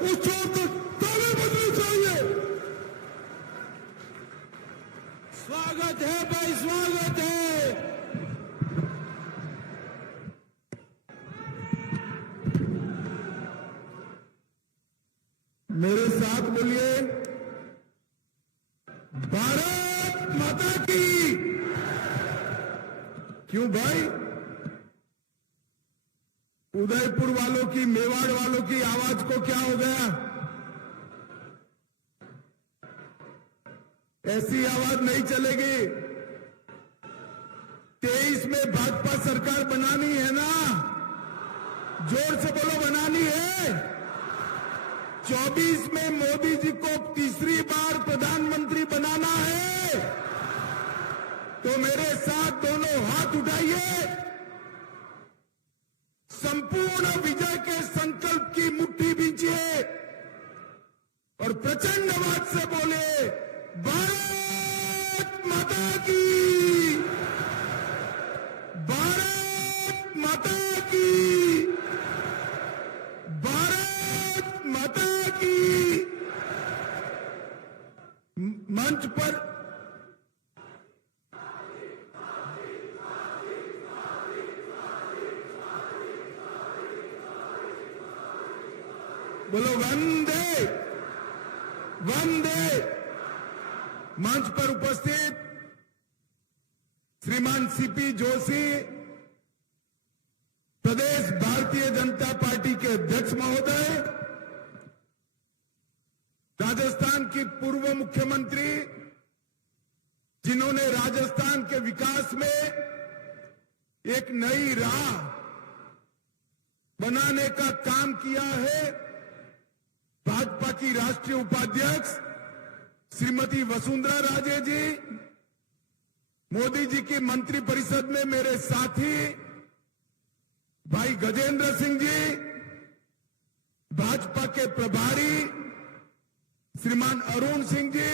उस छोर तक ताली बजनी चाहिए। स्वागत है भाई, स्वागत है। मेरे साथ बोलिए, भारत माता की। क्यों भाई, उदयपुर वालों की, मेवाड़ वालों की आवाज को क्या हो गया? ऐसी आवाज नहीं चलेगी। 23 में भाजपा सरकार बनानी है ना? जोर से बोलो, बनानी है। 24 में मोदी जी को तीसरी बार प्रधानमंत्री बनाना है। तो मेरे साथ दोनों हाथ उठाइए, संपूर्ण विजय के संकल्प की मुट्ठी बींचिए और प्रचंड आवाज से बोले, भारत माता की, भारत माता की, भारत माता की। मंच पर बोलो वंदे वंदे। मंच पर उपस्थित श्रीमान सीपी जोशी, प्रदेश भारतीय जनता पार्टी के अध्यक्ष महोदय, राजस्थान की पूर्व मुख्यमंत्री, जिन्होंने राजस्थान के विकास में एक नई राह बनाने का काम किया है, भाजपा की राष्ट्रीय उपाध्यक्ष श्रीमती वसुंधरा राजे जी, मोदी जी की मंत्रिपरिषद में मेरे साथी भाई गजेंद्र सिंह जी, भाजपा के प्रभारी श्रीमान अरुण सिंह जी,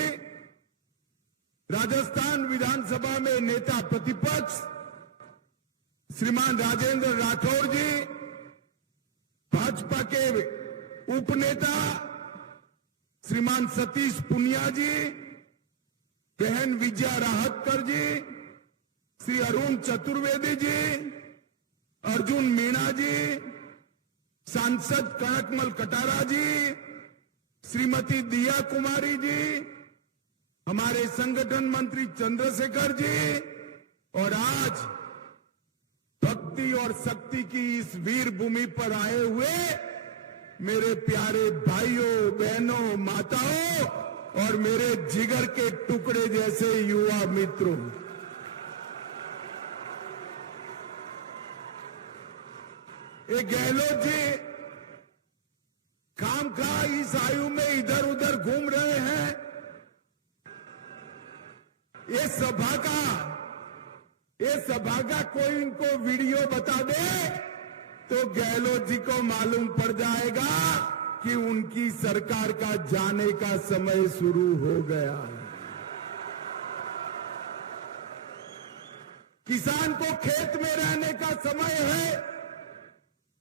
राजस्थान विधानसभा में नेता प्रतिपक्ष श्रीमान राजेंद्र राठौर जी, भाजपा के उपनेता श्रीमान सतीश पुनिया जी, बहन विजया राहतकर जी, श्री अरुण चतुर्वेदी जी, अर्जुन मीणा जी, सांसद कनकमल कटारा जी, श्रीमती दिया कुमारी जी, हमारे संगठन मंत्री चंद्रशेखर जी, और आज भक्ति और शक्ति की इस वीर भूमि पर आए हुए मेरे प्यारे भाइयों, बहनों, माताओं और मेरे जिगर के टुकड़े जैसे युवा मित्रों, ये गहलोत जी खामखा इस आयु में इधर उधर घूम रहे हैं। ये सभा का कोई इनको वीडियो बता दे तो गहलोत जी को मालूम पड़ जाएगा कि उनकी सरकार का जाने का समय शुरू हो गया है। किसान को खेत में रहने का समय है,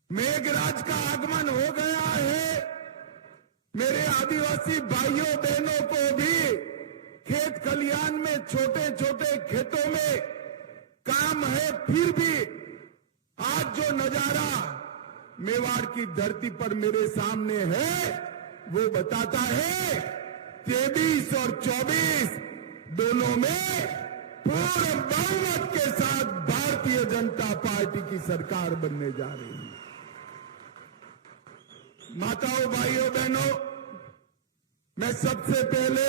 मेघराज का आगमन हो गया है। मेरे आदिवासी भाइयों बहनों को भी खेत खलियान में, छोटे छोटे खेतों में काम है, फिर भी आज जो नजारा मेवाड़ की धरती पर मेरे सामने है वो बताता है 23 और 24 दोनों में पूर्ण बहुमत के साथ भारतीय जनता पार्टी की सरकार बनने जा रही है। माताओं, भाइयों, बहनों, मैं सबसे पहले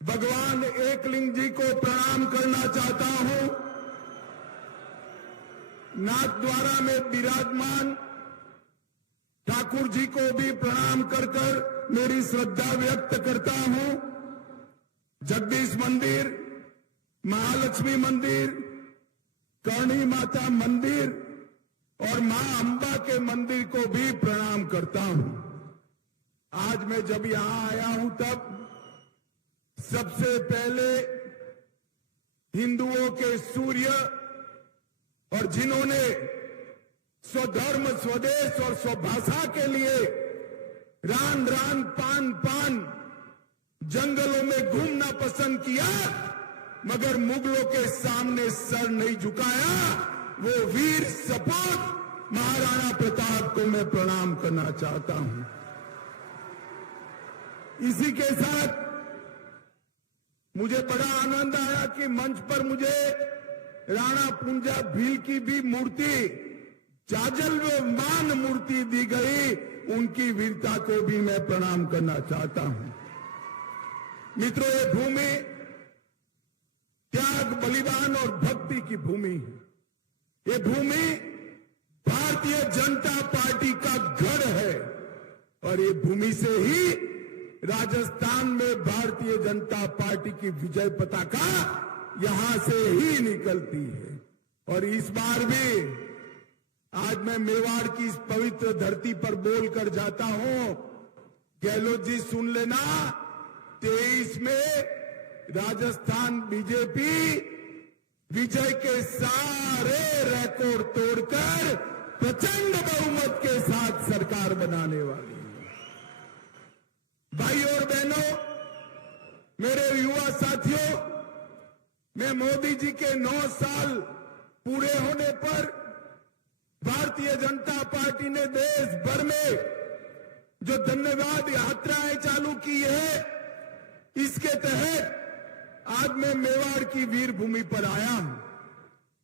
भगवान एकलिंग जी को प्रणाम करना चाहता हूं। नाथद्वारा में विराजमान ठाकुर जी को भी प्रणाम कर मेरी श्रद्धा व्यक्त करता हूं। जगदीश मंदिर, महालक्ष्मी मंदिर, करणी माता मंदिर और मां अंबा के मंदिर को भी प्रणाम करता हूं। आज मैं जब यहां आया हूं तब सबसे पहले हिंदुओं के सूर्य और जिन्होंने स्वधर्म, स्वदेश और स्वभाषा के लिए रान रान पान पान जंगलों में घूमना पसंद किया, मगर मुगलों के सामने सर नहीं झुकाया। वो वीर सपूत महाराणा प्रताप को मैं प्रणाम करना चाहता हूं। इसी के साथ मुझे बड़ा आनंद आया कि मंच पर मुझे राणा पुंजा भील की भी मूर्ति, जाजलमान मूर्ति दी गई। उनकी वीरता को भी मैं प्रणाम करना चाहता हूं। मित्रों, ये भूमि त्याग, बलिदान और भक्ति की भूमि है। ये भूमि भारतीय जनता पार्टी का गढ़ है और ये भूमि से ही राजस्थान में भारतीय जनता पार्टी की विजय पताका यहां से ही निकलती है। और इस बार भी आज मैं मेवाड़ की इस पवित्र धरती पर बोलकर जाता हूं। गहलोत जी सुन लेना, 23 में राजस्थान बीजेपी विजय के सारे रिकॉर्ड तोड़कर प्रचंड बहुमत के साथ सरकार बनाने वाली है। भाई और बहनों, मेरे युवा साथियों, मैं मोदी जी के 9 साल पूरे होने पर भारतीय जनता पार्टी ने देश भर में जो धन्यवाद यात्राएं चालू की है, इसके तहत आज मैं मेवाड़ की वीर भूमि पर आया हूं।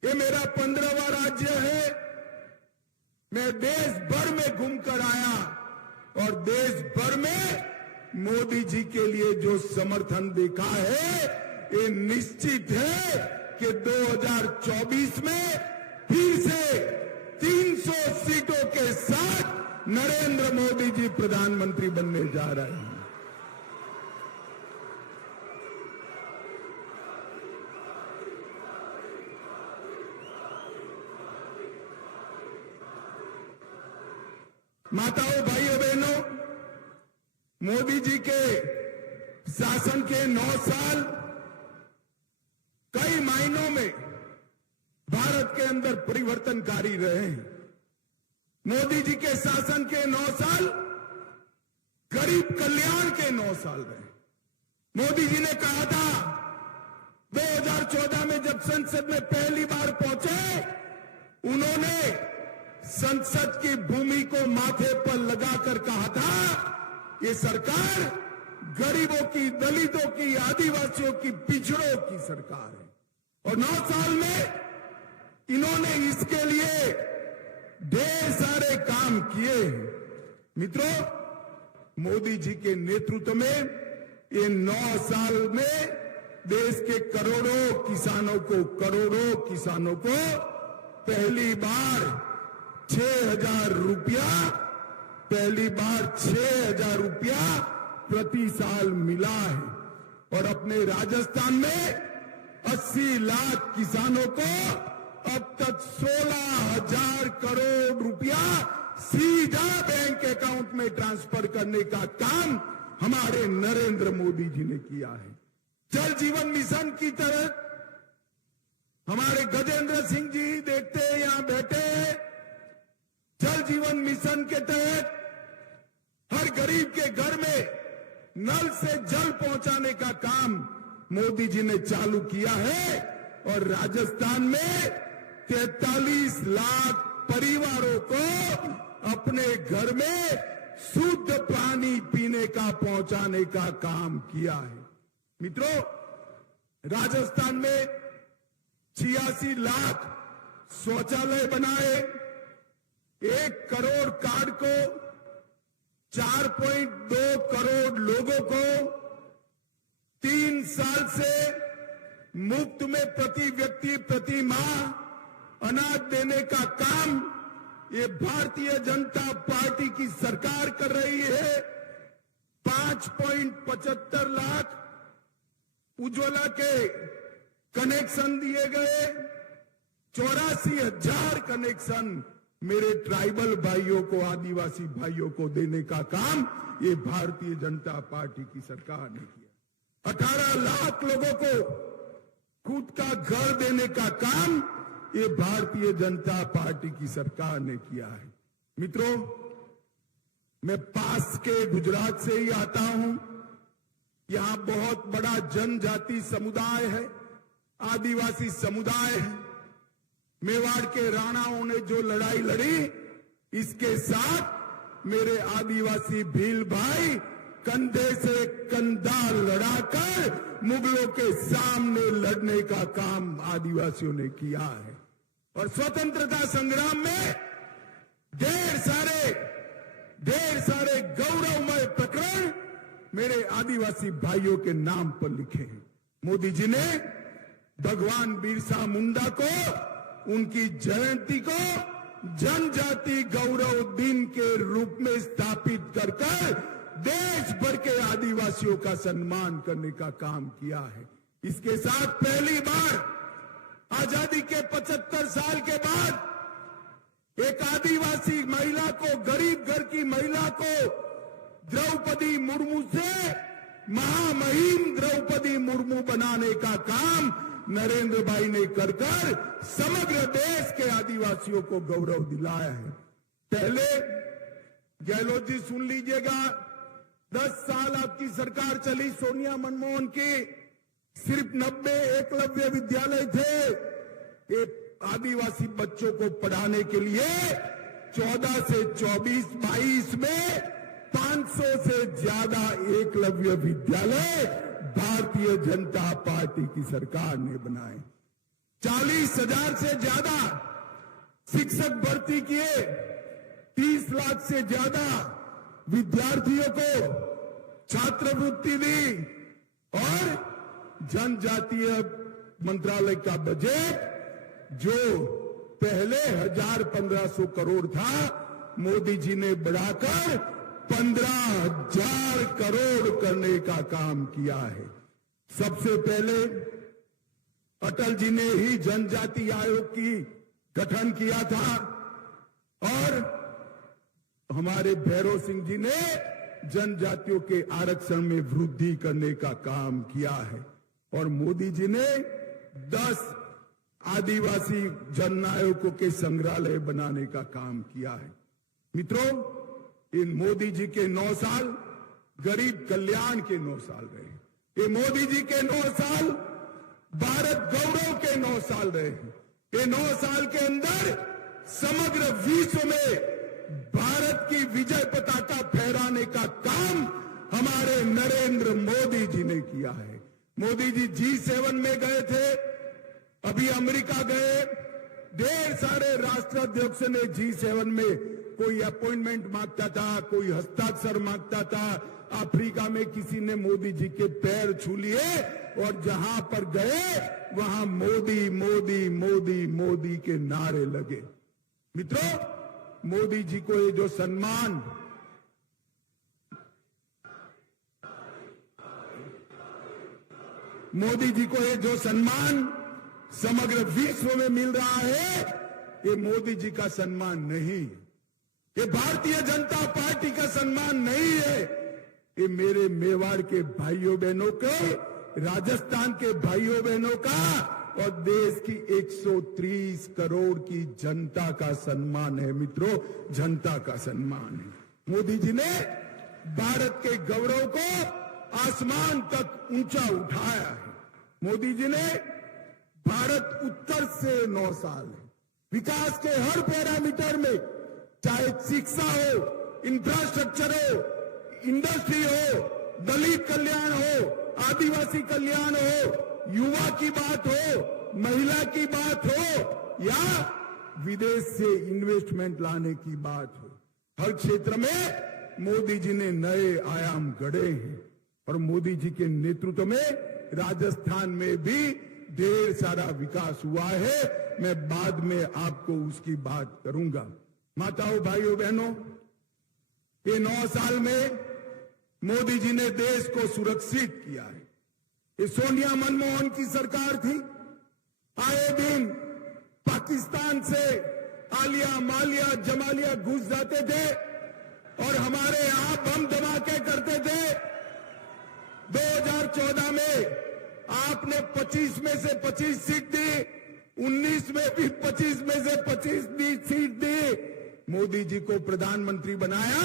ये मेरा 15वां राज्य है। मैं देश भर में घूमकर आया और देश भर में मोदी जी के लिए जो समर्थन देखा है, ये निश्चित है कि 2024 में फिर से 300 सीटों के साथ नरेंद्र मोदी जी प्रधानमंत्री बनने जा रहे हैं। माताओं, भाइयों, बहनों, मोदी जी के शासन के 9 साल कई मायनों में भारत के अंदर परिवर्तनकारी रहे हैं। मोदी जी के शासन के 9 साल गरीब कल्याण के 9 साल रहे। मोदी जी ने कहा था 2014 में जब संसद में पहली बार पहुंचे, उन्होंने संसद की भूमि को माथे पर लगाकर कहा था, ये सरकार गरीबों की, दलितों की, आदिवासियों की, पिछड़ों की सरकार है। और 9 साल में इन्होंने इसके लिए ढेर सारे काम किए। मित्रों, मोदी जी के नेतृत्व में ये 9 साल में देश के करोड़ों किसानों को पहली बार 6,000 रुपया प्रति साल मिला है। और अपने राजस्थान में 80 लाख किसानों को अब तक 16,000 करोड़ रुपया सीधा बैंक अकाउंट में ट्रांसफर करने का काम हमारे नरेंद्र मोदी जी ने किया है। जल जीवन मिशन की तरह हमारे गजेंद्र सिंह जी देखते हैं यहां बैठे, जल जीवन मिशन के तहत हर गरीब के घर में नल से जल पहुंचाने का काम मोदी जी ने चालू किया है। और राजस्थान में 43 लाख परिवारों को अपने घर में शुद्ध पानी पीने का पहुंचाने का काम किया है। मित्रों, राजस्थान में 86 लाख शौचालय बनाए, 1 करोड़ कार्ड को 4.2 करोड़ लोगों को 3 साल से मुफ्त में प्रति व्यक्ति प्रति माह अनाज देने का काम ये भारतीय जनता पार्टी की सरकार कर रही है। 5.75 लाख उज्ज्वला के कनेक्शन दिए गए, 84,000 कनेक्शन मेरे ट्राइबल भाइयों को, आदिवासी भाइयों को देने का काम ये भारतीय जनता पार्टी की सरकार ने किया। 18 लाख लोगों को खुद का घर देने का काम ये भारतीय जनता पार्टी की सरकार ने किया है। मित्रों, मैं पास के गुजरात से ही आता हूं। यहां बहुत बड़ा जनजाति समुदाय है, आदिवासी समुदाय है। मेवाड़ के राणाओं ने जो लड़ाई लड़ी, इसके साथ मेरे आदिवासी भील भाई कंधे से कंधा लड़ाकर मुगलों के सामने लड़ने का काम आदिवासियों ने किया है। और स्वतंत्रता संग्राम में ढेर सारे गौरवमय प्रकरण मेरे आदिवासी भाइयों के नाम पर लिखे हैं। मोदी जी ने भगवान बिरसा मुंडा को, उनकी जयंती को जनजाति गौरव दिन के रूप में स्थापित कर देश भर के आदिवासियों का सम्मान करने का काम किया है। इसके साथ पहली बार आजादी के 75 साल के बाद एक आदिवासी महिला को, गरीब घर की महिला को द्रौपदी मुर्मू से महामहिम द्रौपदी मुर्मू बनाने का काम नरेंद्र भाई ने कर समग्र देश के आदिवासियों को गौरव दिलाया है। पहले गहलोत जी सुन लीजिएगा, 10 साल आपकी सरकार चली सोनिया मनमोहन की, सिर्फ 90 एकलव्य विद्यालय थे। एक आदिवासी बच्चों को पढ़ाने के लिए 14 से 24-22 में 500 से ज्यादा एकलव्य विद्यालय भारतीय जनता पार्टी की सरकार ने बनाए। 40,000 से ज्यादा शिक्षक भर्ती किए, 30 लाख से ज्यादा विद्यार्थियों को छात्रवृत्ति दी और जनजातीय मंत्रालय का बजट जो पहले 1,000-1,500 करोड़ था, मोदी जी ने बढ़ाकर 15,000 करोड़ करने का काम किया है। सबसे पहले अटल जी ने ही जनजाति आयोग की गठन किया था और हमारे भैरव सिंह जी ने जनजातियों के आरक्षण में वृद्धि करने का काम किया है और मोदी जी ने 10 आदिवासी जननायकों के संग्रहालय बनाने का काम किया है। मित्रों, इन मोदी जी के 9 साल गरीब कल्याण के 9 साल रहे। ये मोदी जी के 9 साल भारत गौरव के 9 साल रहे। ये 9 साल के अंदर समग्र विश्व में भारत की विजय पताका फहराने का काम हमारे नरेंद्र मोदी जी ने किया है। मोदी जी G7 में गए थे, अभी अमेरिका गए। ढेर सारे राष्ट्राध्यक्ष ने G7 में कोई अपॉइंटमेंट मांगता था, कोई हस्ताक्षर मांगता था। अफ्रीका में किसी ने मोदी जी के पैर छू लिए और जहां पर गए वहां मोदी मोदी मोदी मोदी के नारे लगे। मित्रों, मोदी जी को ये जो सम्मान समग्र विश्व में मिल रहा है, ये मोदी जी का सम्मान नहीं है, ये भारतीय जनता पार्टी का सम्मान नहीं है। ये मेरे मेवाड़ के भाइयों बहनों के, राजस्थान के भाइयों बहनों का और देश की 130 करोड़ की जनता का सम्मान है। मित्रों, जनता का सम्मान है। मोदी जी ने भारत के गौरव को आसमान तक ऊंचा उठाया है। मोदी जी ने भारत उत्तर से 9 साल विकास के हर पैरामीटर में, चाहे शिक्षा हो, इंफ्रास्ट्रक्चर हो, इंडस्ट्री हो, दलित कल्याण हो, आदिवासी कल्याण हो, युवा की बात हो, महिला की बात हो या विदेश से इन्वेस्टमेंट लाने की बात हो, हर क्षेत्र में मोदी जी ने नए आयाम गढ़े हैं। और मोदी जी के नेतृत्व में राजस्थान में भी ढेर सारा विकास हुआ है। मैं बाद में आपको उसकी बात करूंगा। माताओं, भाइयों, बहनों, ये 9 साल में मोदी जी ने देश को सुरक्षित किया है। ये सोनिया मनमोहन की सरकार थी। आए दिन पाकिस्तान से आलिया, मालिया, जमालिया घुस जाते थे और हमारे यहां बम धमाके करते थे। 2014 में आपने 25 में से 25 सीट दी, 19 में भी 25 में से 25 सीट दी। मोदी जी को प्रधानमंत्री बनाया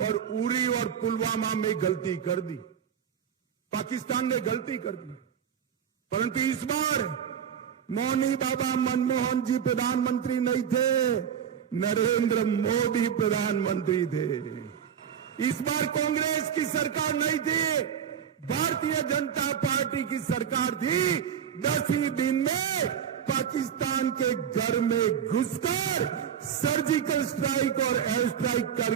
और उरी और पुलवामा में गलती कर दी, पाकिस्तान ने गलती कर दी। परंतु इस बार मौनी बाबा मनमोहन जी प्रधानमंत्री नहीं थे, नरेंद्र मोदी प्रधानमंत्री थे। इस बार कांग्रेस की सरकार नहीं थी, भारतीय जनता पार्टी की सरकार थी। 10 ही दिन में पाकिस्तान के घर में घुसकर सर्जिकल स्ट्राइक और एयर स्ट्राइक कर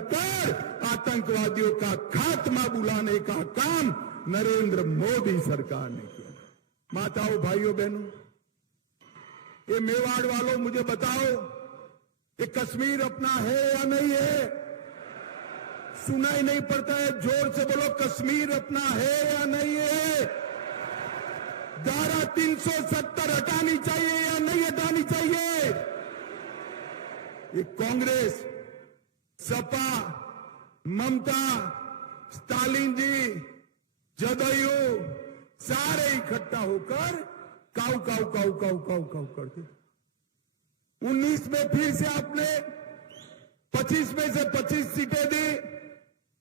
आतंकवादियों का खात्मा बुलाने का काम नरेंद्र मोदी सरकार ने किया। माताओं, भाइयों, बहनों, ये मेवाड़ वालों मुझे बताओ, ये कश्मीर अपना है या नहीं है? सुनाई नहीं पड़ता है, जोर से बोलो, कश्मीर अपना है या नहीं है? धारा 370 हटानी चाहिए या नहीं हटानी चाहिए? ये कांग्रेस, सपा, ममता, स्टालिन जी, जदयू सारे इकट्ठा होकर काऊ काऊ काऊ काऊ काऊ काऊ करते। 19 में फिर से आपने 25 में से 25 सीटें दी,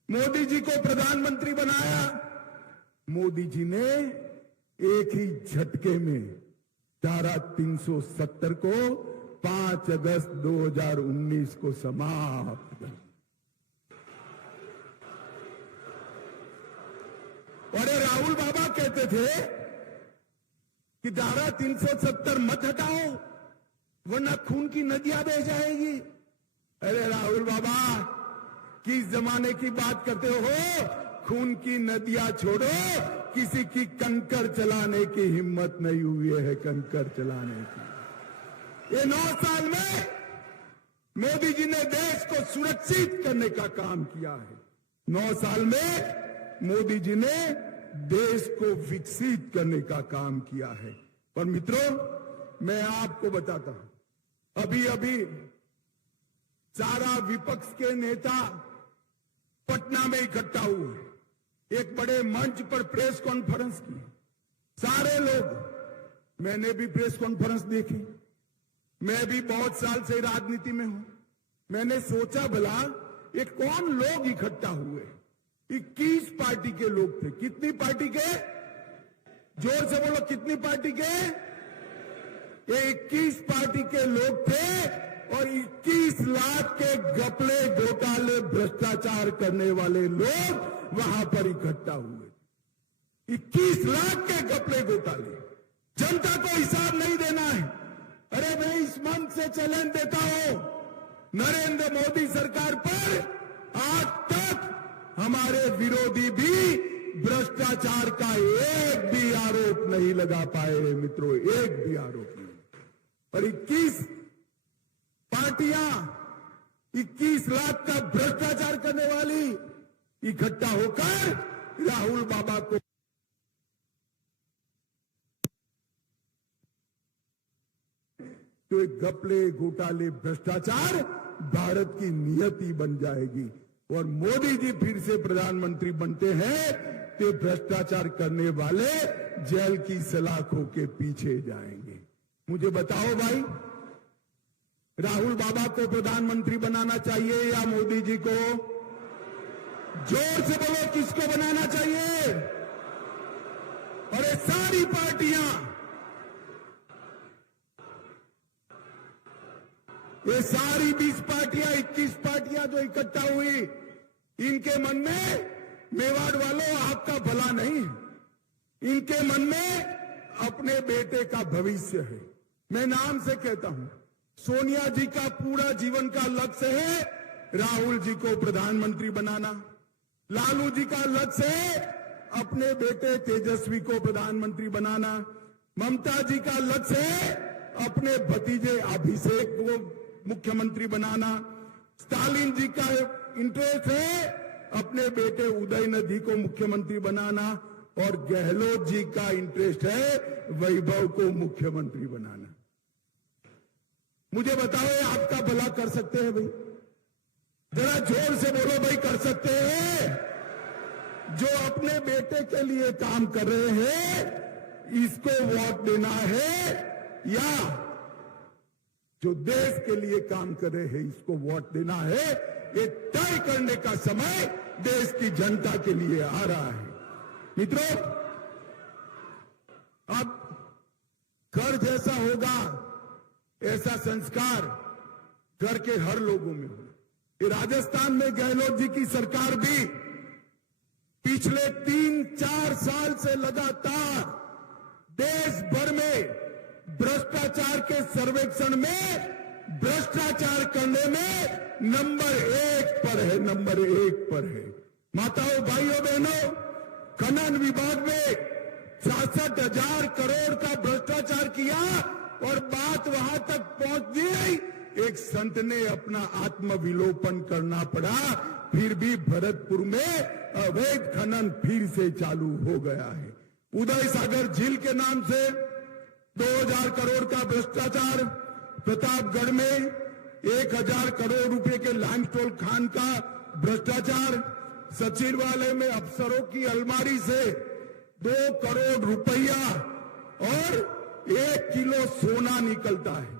मोदी जी को प्रधानमंत्री बनाया। मोदी जी ने एक ही झटके में धारा 370 को 5 अगस्त 2019 को समाप्त कर। और राहुल बाबा कहते थे कि धारा 370 मत हटाओ वरना खून की नदियां बह जाएगी। अरे राहुल बाबा, किस जमाने की बात करते हो? खून की नदियां छोड़ो, किसी की कंकर चलाने की हिम्मत नहीं हुई है, कंकर चलाने की। ये 9 साल में मोदी जी ने देश को सुरक्षित करने का काम किया है। 9 साल में मोदी जी ने देश को विकसित करने का काम किया है। पर मित्रों, मैं आपको बताता हूं, अभी अभी सारा विपक्ष के नेता पटना में इकट्ठा हुए, एक बड़े मंच पर प्रेस कॉन्फ्रेंस की। सारे लोग, मैंने भी प्रेस कॉन्फ्रेंस देखी, मैं भी बहुत साल से राजनीति में हूं। मैंने सोचा भला ये कौन लोग इकट्ठा हुए? 21 पार्टी के लोग थे। कितनी पार्टी के? जोर से बोलो, कितनी पार्टी के? ये 21 पार्टी के लोग थे और 21 लाख के घपले, घोटाले, भ्रष्टाचार करने वाले लोग वहां पर इकट्ठा हुए। 21 लाख के घपले, घोटाले, जनता को हिसाब नहीं देना है। अरे मैं इस मंच से चैलेंज देता हूं, नरेंद्र मोदी सरकार पर आज तक हमारे विरोधी भी भ्रष्टाचार का एक भी आरोप नहीं लगा पाए मित्रों, एक भी आरोप नहीं। और 21 पार्टियां 21 लाख का भ्रष्टाचार करने वाली इकट्ठा होकर राहुल बाबा को तो एक घपले, घोटाले, भ्रष्टाचार भारत की नियति बन जाएगी और मोदी जी फिर से प्रधानमंत्री बनते हैं तो भ्रष्टाचार करने वाले जेल की सलाखों के पीछे जाएंगे। मुझे बताओ भाई, राहुल बाबा को प्रधानमंत्री बनाना चाहिए या मोदी जी को? जोर से बोलो, किसको बनाना चाहिए? और ये सारी पार्टियां, ये सारी 20 पार्टियां, 21 पार्टियां जो इकट्ठा हुई, इनके मन में, मेवाड़ वालों, आपका भला नहीं, इनके मन में अपने बेटे का भविष्य है। मैं नाम से कहता हूं, सोनिया जी का पूरा जीवन का लक्ष्य है राहुल जी को प्रधानमंत्री बनाना। लालू जी का लक्ष्य है अपने बेटे तेजस्वी को प्रधानमंत्री बनाना। ममता जी का लक्ष्य है अपने भतीजे अभिषेक को मुख्यमंत्री बनाना। स्टालिन जी का इंटरेस्ट है अपने बेटे उदयनिधि को मुख्यमंत्री बनाना और गहलोत जी का इंटरेस्ट है वैभव को मुख्यमंत्री बनाना। मुझे बताओ, आपका भला कर सकते हैं भाई? जरा जोर से बोलो भाई, कर सकते हैं? जो अपने बेटे के लिए काम कर रहे हैं इसको वोट देना है या जो देश के लिए काम कर रहे हैं इसको वोट देना है? ये तय करने का समय देश की जनता के लिए आ रहा है। मित्रों, अब घर जैसा होगा ऐसा संस्कार घर के हर लोगों में हो। राजस्थान में गहलोत जी की सरकार भी पिछले 3-4 साल से लगातार देश भर में भ्रष्टाचार के सर्वेक्षण में भ्रष्टाचार करने में नंबर 1 पर है, नंबर 1 पर है। माताओं, भाइयों, बहनों, खनन विभाग में 66,000 करोड़ का भ्रष्टाचार किया और बात वहां तक पहुंच गई, एक संत ने अपना आत्मविलोपन करना पड़ा, फिर भी भरतपुर में अवैध खनन फिर से चालू हो गया है। उदय सागर झील के नाम से 2000 करोड़ का भ्रष्टाचार, प्रतापगढ़ में 1000 करोड़ रुपए के लाइमस्टोन खान का भ्रष्टाचार, सचिवालय में अफसरों की अलमारी से 2 करोड़ रुपया और 1 किलो सोना निकलता है।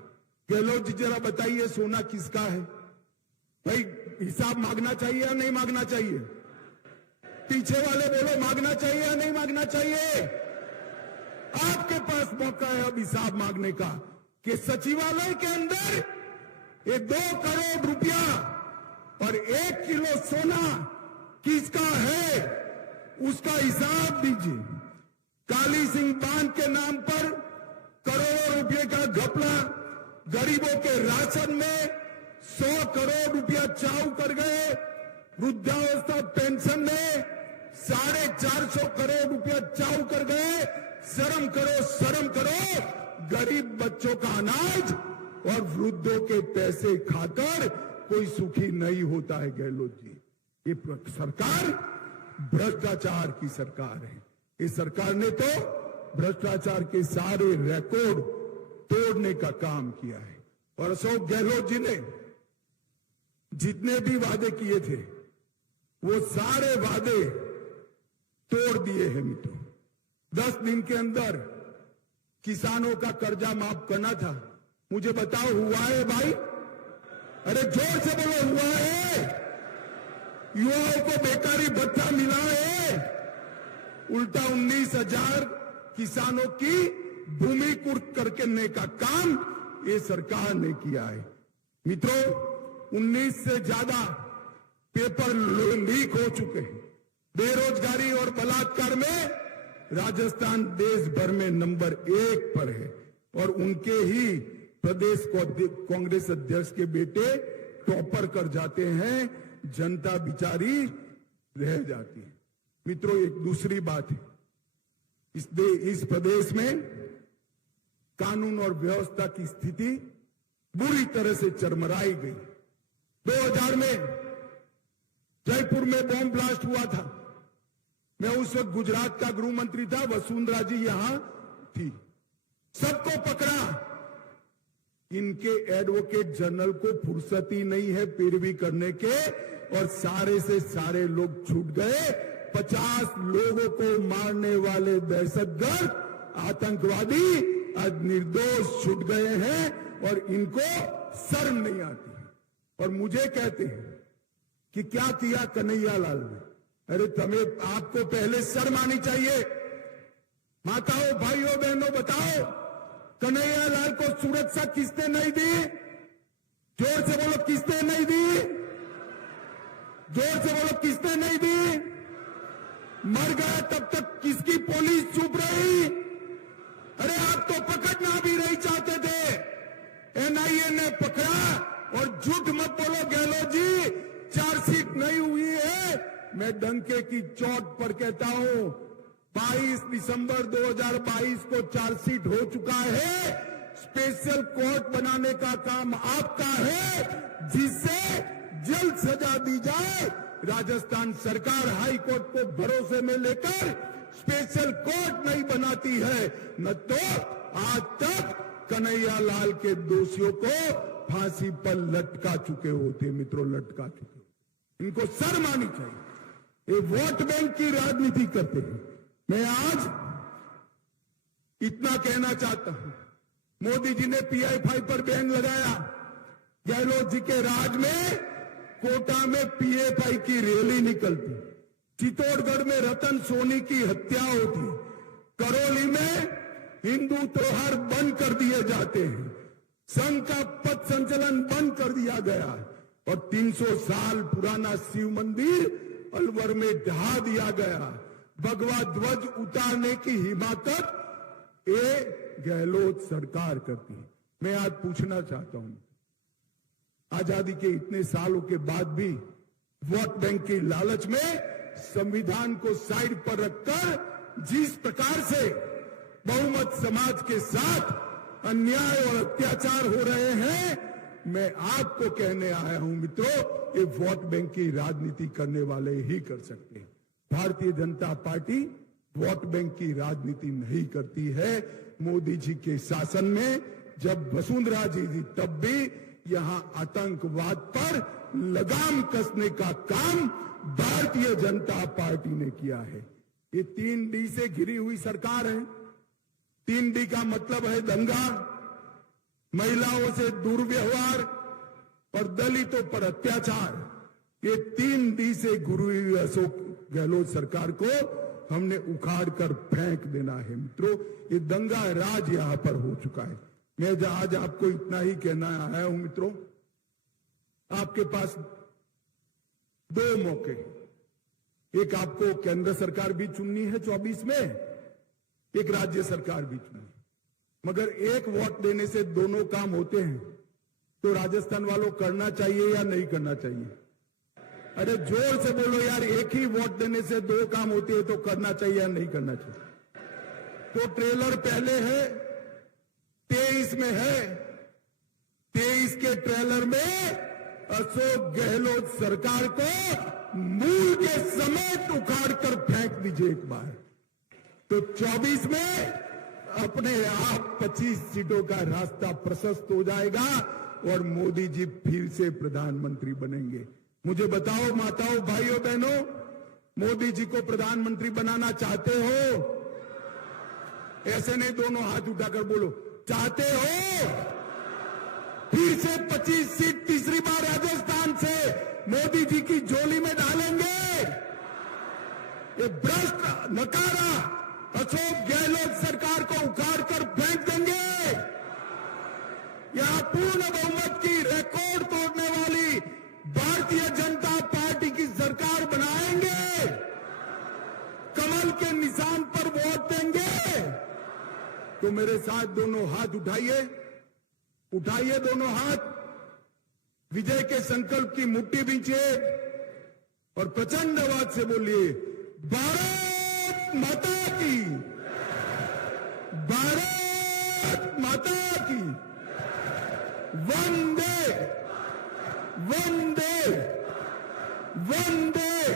गहलोत जी जरा बताइए, सोना किसका है? भाई हिसाब मांगना चाहिए या नहीं मांगना चाहिए? पीछे वाले बोलो, मांगना चाहिए या नहीं मांगना चाहिए? आपके पास मौका है अब हिसाब मांगने का कि सचिवालय के अंदर ये 2 करोड़ रुपया और 1 किलो सोना किसका है, उसका हिसाब दीजिए। काली सिंह बांध के नाम पर करोड़ों रुपए का घपला, गरीबों के राशन में 100 करोड़ रुपया चाऊ कर गए, वृद्धावस्था पेंशन में 450 करोड़ रुपया चाऊ कर गए। शर्म करो, शर्म करो, गरीब बच्चों का अनाज और वृद्धों के पैसे खाकर कोई सुखी नहीं होता है। गहलोत जी, ये सरकार भ्रष्टाचार की सरकार है। इस सरकार ने तो भ्रष्टाचार के सारे रिकॉर्ड तोड़ने का काम किया है। और अशोक गहलोत जी ने जितने भी वादे किए थे वो सारे वादे तोड़ दिए हैं। मित्रों, 10 दिन के अंदर किसानों का कर्जा माफ करना था। मुझे बताओ, हुआ है भाई? अरे जोर से बोलो, हुआ है? युवाओं को बेकारी भत्ता मिला है? उल्टा 19,000 किसानों की भूमि कुर्क करने का काम ये सरकार ने किया है। मित्रों, 19 से ज्यादा पेपर लीक हो चुके हैं। बेरोजगारी और बलात्कार में राजस्थान देश भर में नंबर 1 पर है और उनके ही प्रदेश को कांग्रेस अध्यक्ष के बेटे टॉपर कर जाते हैं, जनता बिचारी रह जाती है। मित्रों, एक दूसरी बात है, इस प्रदेश में कानून और व्यवस्था की स्थिति बुरी तरह से चरमराई गई। 2000 में जयपुर में बॉम्ब ब्लास्ट हुआ था। मैं उस वक्त गुजरात का गृह मंत्री था, वसुंधरा जी यहां थी। सबको पकड़ा। इनके एडवोकेट जनरल को फुर्सत ही नहीं है पैरवी करने के और सारे से सारे लोग छूट गए। 50 लोगों को मारने वाले दहशतगर्द आतंकवादी आज निर्दोष छूट गए हैं और इनको शर्म नहीं आती। और मुझे कहते हैं कि क्या किया कन्हैया लाल ने। अरे तुम्हें, आपको पहले शर्म आनी चाहिए। माताओं, भाइयों, बहनों, बताओ, कन्हैया लाल को सुरक्षा किसने नहीं दी? जोर से बोलो, किसने नहीं दी? जोर से बोलो, किसने नहीं दी? मर गया तब तक किसकी पुलिस चुप रही? अरे आप तो पकड़ना भी नहीं चाहते थे, एनआईए ने पकड़ा। और झूठ मत बोलो गहलोत जी, चार्जशीट नहीं हुई है। मैं डंके की चोट पर कहता हूं, 22 दिसंबर 2022 को चार्जशीट हो चुका है। स्पेशल कोर्ट बनाने का काम आपका है, जिससे जल्द सजा दी जाए। राजस्थान सरकार हाई कोर्ट को भरोसे में लेकर स्पेशल कोर्ट नहीं बनाती है, न तो आज तक कन्हैया लाल के दोषियों को फांसी पर लटका चुके होते। मित्रों, लटका चुके। इनको शर्म आनी चाहिए। ये वोट बैंक की राजनीति करते हैं। मैं आज इतना कहना चाहता हूं, मोदी जी ने PI5 पर बैन लगाया। गहलोत जी के राज में कोटा में पीएफआई की रैली निकलती, चित्तौड़गढ़ में रतन सोनी की हत्या होती, करौली में हिंदू त्योहार बंद कर दिए जाते हैं, संघ का पथ संचलन बंद कर दिया गया और 300 साल पुराना शिव मंदिर अलवर में ढहा दिया गया। भगवा ध्वज उतारने की हिमाकत ये गहलोत सरकार करती है। मैं आज पूछना चाहता हूं, आजादी के इतने सालों के बाद भी वोट बैंक की लालच में संविधान को साइड पर रखकर जिस प्रकार से बहुमत समाज के साथ अन्याय और अत्याचार हो रहे हैं, मैं आपको कहने आया हूं मित्रों, ये वोट बैंक की राजनीति करने वाले ही कर सकते हैं। Bharatiya Janata party vote bank की राजनीति नहीं करती है। मोदी जी के शासन में जब वसुंधरा जी थी तब भी यहां आतंकवाद पर लगाम कसने का काम भारतीय जनता पार्टी ने किया है। ये 3D से घिरी हुई सरकार है। 3D का मतलब है दंगा, महिलाओं से दुर्व्यवहार और दलितों पर अत्याचार। ये 3D से घिरी हुई अशोक गहलोत सरकार को हमने उखाड़ कर फेंक देना है। मित्रों, ये दंगा राज यहां पर हो चुका है। मैं आज आपको इतना ही कहना आया हूं मित्रों, आपके पास 2 मौके, एक आपको केंद्र सरकार भी चुननी है 24 में, एक राज्य सरकार भी चुननी, मगर एक वोट देने से दोनों काम होते हैं। तो राजस्थान वालों करना चाहिए या नहीं करना चाहिए? अरे जोर से बोलो यार, एक ही वोट देने से 2 काम होते हैं तो करना चाहिए या नहीं करना चाहिए? तो ट्रेलर पहले है, 23 में है, 23 के ट्रेलर में अशोक गहलोत सरकार को मूल के समेत उखाड़ कर फेंक दीजिए एक बार। तो 24 में अपने आप 25 सीटों का रास्ता प्रशस्त हो जाएगा और मोदी जी फिर से प्रधानमंत्री बनेंगे। मुझे बताओ माताओं, भाइयों, बहनों, मोदी जी को प्रधानमंत्री बनाना चाहते हो? ऐसे नहीं, दोनों हाथ उठाकर बोलो, चाहते हो? फिर से 25 सीट तीसरी बार राजस्थान से मोदी जी की झोली में डालेंगे? ये भ्रष्ट नकारा अशोक गहलोत सरकार को उखाड़ कर फेंक देंगे? यहां पूर्ण बहुमत की रिकॉर्ड तोड़ने वाली भारतीय जनता पार्टी की सरकार बनाएंगे? कमल के निशान पर वोट देंगे? तो मेरे साथ दोनों हाथ उठाइए, उठाइए दोनों हाथ, विजय के संकल्प की मुट्ठी बींचिए और प्रचंड आवाज से बोलिए, भारत माता की, भारत माता की, वंदे वंदे वंदे।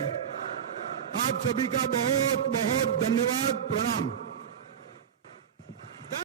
आप सभी का बहुत बहुत धन्यवाद, प्रणाम।